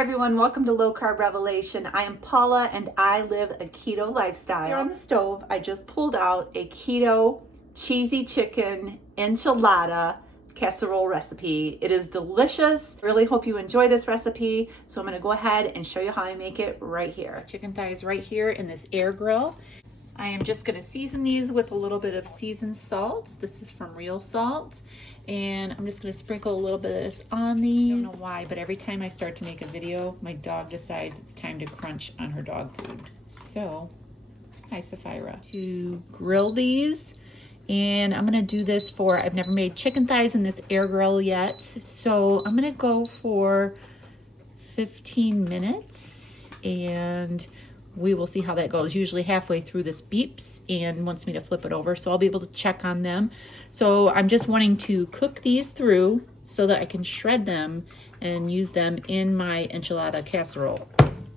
Hi everyone, welcome to Low Carb Revelation. I am Paula and I live a keto lifestyle. Here on the stove, I just pulled out a keto cheesy chicken enchilada casserole recipe. It is delicious. Really hope you enjoy this recipe. So I'm gonna go ahead and show you how I make it right here. Chicken thighs right here in this air grill. I am just gonna season these with a little bit of seasoned salt. This is from Real Salt. And I'm just gonna sprinkle a little bit of this on these. I don't know why, but every time I start to make a video, my dog decides it's time to crunch on her dog food. So, hi Sapphira. To grill these, and I'm gonna do this for, I've never made chicken thighs in this air grill yet. So I'm gonna go for 15 minutes and we will see how that goes. Usually halfway through this beeps and wants me to flip it over, so I'll be able to check on them. So I'm just wanting to cook these through so that I can shred them and use them in my enchilada casserole.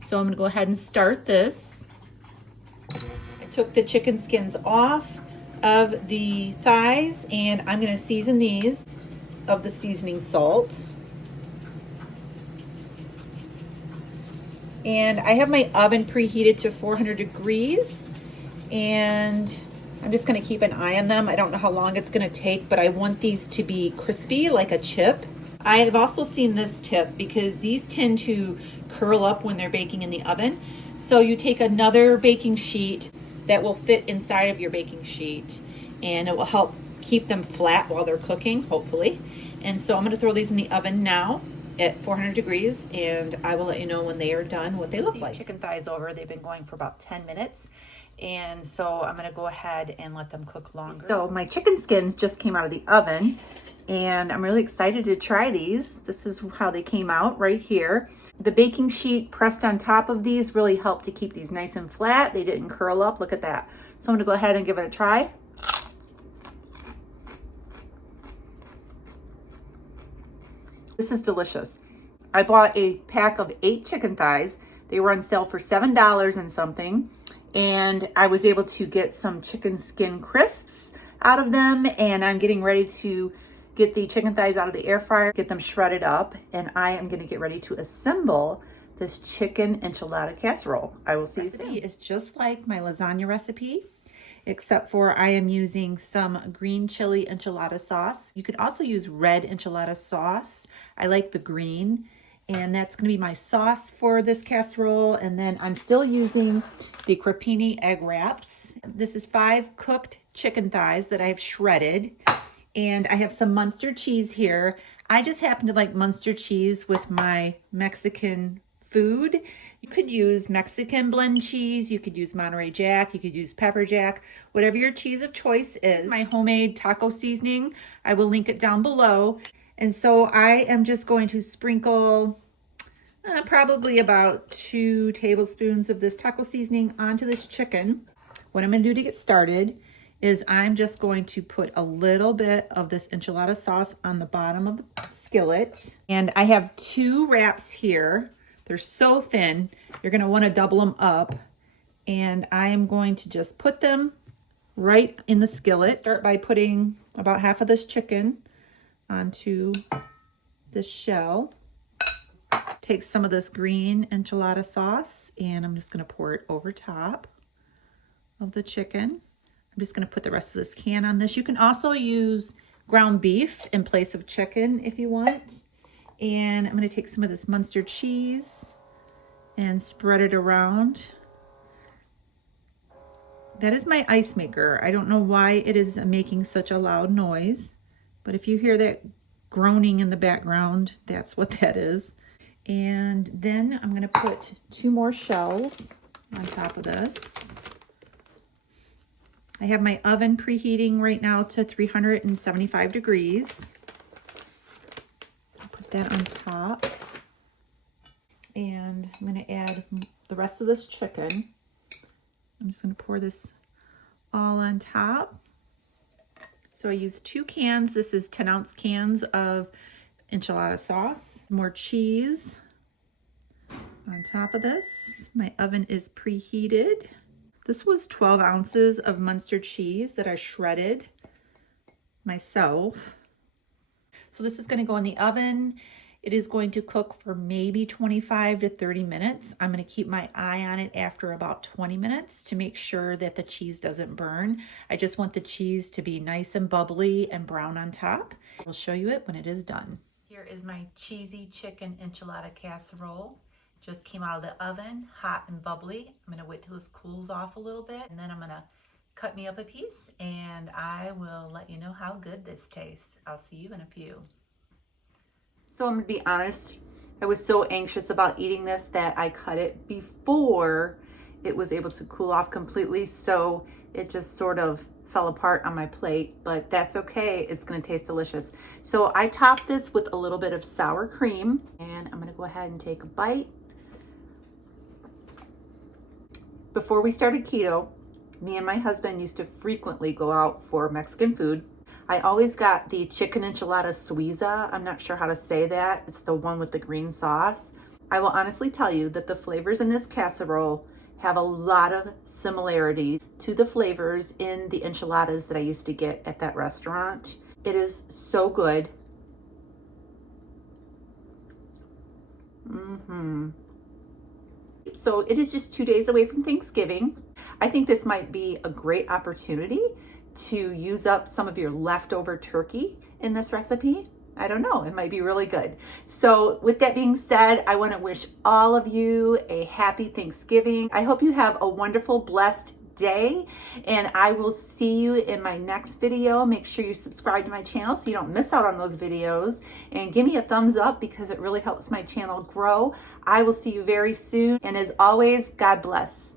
So I'm gonna go ahead and start this. I took the chicken skins off of the thighs and I'm gonna season these of the seasoning salt. And I have my oven preheated to 400 degrees and I'm just gonna keep an eye on them. I don't know how long it's gonna take, but I want these to be crispy like a chip. I have also seen this tip because these tend to curl up when they're baking in the oven. So you take another baking sheet that will fit inside of your baking sheet and it will help keep them flat while they're cooking, hopefully. And so I'm gonna throw these in the oven now at 400 degrees and I will let you know when they are done what they look like. Chicken thighs over, they've been going for about 10 minutes. And so I'm gonna go ahead and let them cook longer. So my chicken skins just came out of the oven and I'm really excited to try these. This is how they came out right here. The baking sheet pressed on top of these really helped to keep these nice and flat. They didn't curl up, look at that. So I'm gonna go ahead and give it a try. This is delicious. I bought a pack of 8 chicken thighs. They were on sale for $7 and something. And I was able to get some chicken skin crisps out of them. And I'm getting ready to get the chicken thighs out of the air fryer, get them shredded up. And I am gonna get ready to assemble this chicken enchilada casserole. I will see you soon. It's just like my lasagna recipe, except for I am using some green chili enchilada sauce. You could also use red enchilada sauce. I like the green, and that's gonna be my sauce for this casserole. And then I'm still using the crepini egg wraps. This is 5 cooked chicken thighs that I've shredded. And I have some Munster cheese here. I just happen to like Munster cheese with my Mexican food. You could use Mexican blend cheese, you could use Monterey Jack, you could use pepper jack, whatever your cheese of choice is. My homemade taco seasoning, I will link it down below. And so I am just going to sprinkle probably about 2 tablespoons of this taco seasoning onto this chicken. What I'm gonna do to get started is I'm just going to put a little bit of this enchilada sauce on the bottom of the skillet. And I have 2 wraps here. They're so thin, you're gonna wanna double them up. And I am going to just put them right in the skillet. Start by putting about half of this chicken onto this shell. Take some of this green enchilada sauce and I'm just gonna pour it over top of the chicken. I'm just gonna put the rest of this can on this. You can also use ground beef in place of chicken if you want. And I'm gonna take some of this Munster cheese and spread it around. That is my ice maker. I don't know why it is making such a loud noise, but if you hear that groaning in the background, that's what that is. And then I'm gonna put 2 more shells on top of this. I have my oven preheating right now to 375 degrees. Put that on top. And I'm gonna add the rest of this chicken. I'm just gonna pour this all on top. So I use 2 cans. This is 10-ounce cans of enchilada sauce. More cheese on top of this. My oven is preheated. This was 12 ounces of Munster cheese that I shredded myself. So this is going to go in the oven It is going to cook for maybe 25 to 30 minutes. I'm going to keep my eye on it after about 20 minutes to make sure that the cheese doesn't burn. I just want the cheese to be nice and bubbly and brown on top. I'll show you it when it is done. Here is my cheesy chicken enchilada casserole. Just came out of the oven, hot and bubbly. I'm gonna wait till this cools off a little bit, and then I'm gonna cut me up a piece, and I will let you know how good this tastes. I'll see you in a few. So I'm gonna be honest, I was so anxious about eating this that I cut it before it was able to cool off completely, so it just sort of fell apart on my plate, but that's okay. It's gonna taste delicious. So I topped this with a little bit of sour cream, and I'm gonna go ahead and take a bite. Before we started keto, me and my husband used to frequently go out for Mexican food. I always got the chicken enchilada suiza. I'm not sure how to say that. It's the one with the green sauce. I will honestly tell you that the flavors in this casserole have a lot of similarity to the flavors in the enchiladas that I used to get at that restaurant. It is so good. So it is just 2 days away from Thanksgiving. I think this might be a great opportunity to use up some of your leftover turkey in this recipe. I don't know, it might be really good. So with that being said, I want to wish all of you a happy Thanksgiving. I hope you have a wonderful, blessed day, and I will see you in my next video. Make sure you subscribe to my channel so you don't miss out on those videos, and give me a thumbs up because it really helps my channel grow. I will see you very soon, and as always, God bless.